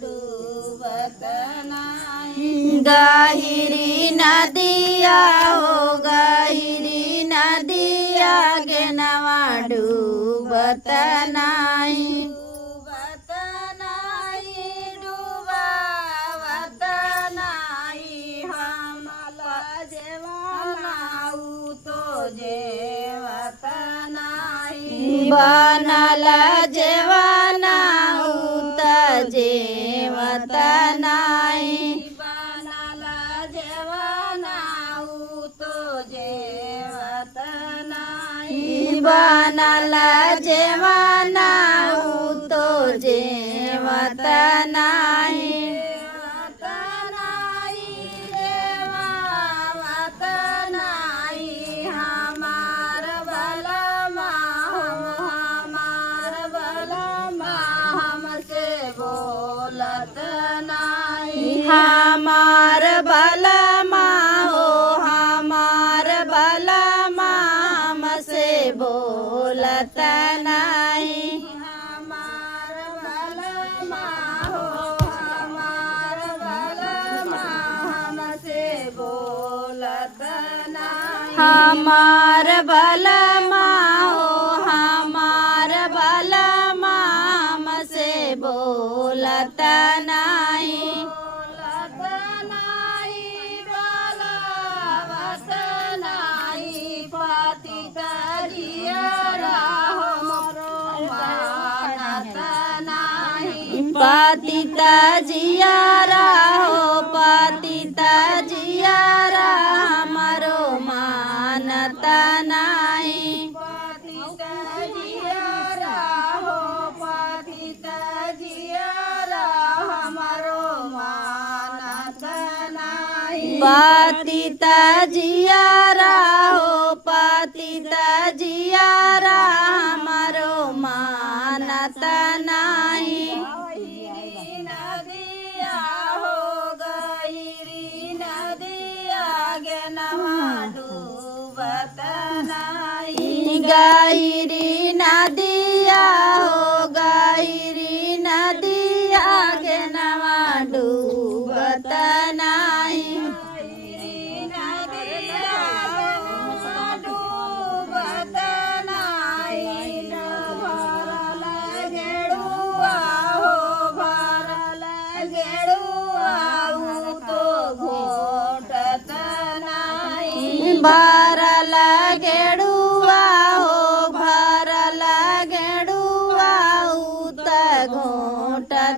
डूबत नाही। गहिरी नदिया हो गहिरी नदिया गेनवा डूबत नाही। डूबत नाही डूबावत नाही हमला जेवणाऊ तो जेवत नाही। बनल जेवणाऊ त जेवत नाही। बनल जेवणाऊ तो जेवत नाही। बनल जेवणाऊ तो जेवत नाही। जेवत नाही जेवत नाही हमार बलमा हो हमार बलमा हमसे बोलत नाही। हमार बलमा हो हमार बलमा हमसे बोलत नहीं। हमार बलमा हो हमार बलमा हमसे बोलत नाही। हमार बलमा हो हमार बलमा हमसे बोलत नहीं। बोलत नाही बोलवत नाही पतित जियरा हमरो मानत नाही। पतित जियारा हो पतित जियारा हमरो मानत नहीं। पतित जियरा हो पतित जियरा हमरो मानत नाही। पतित जियारा हो पतित जियारा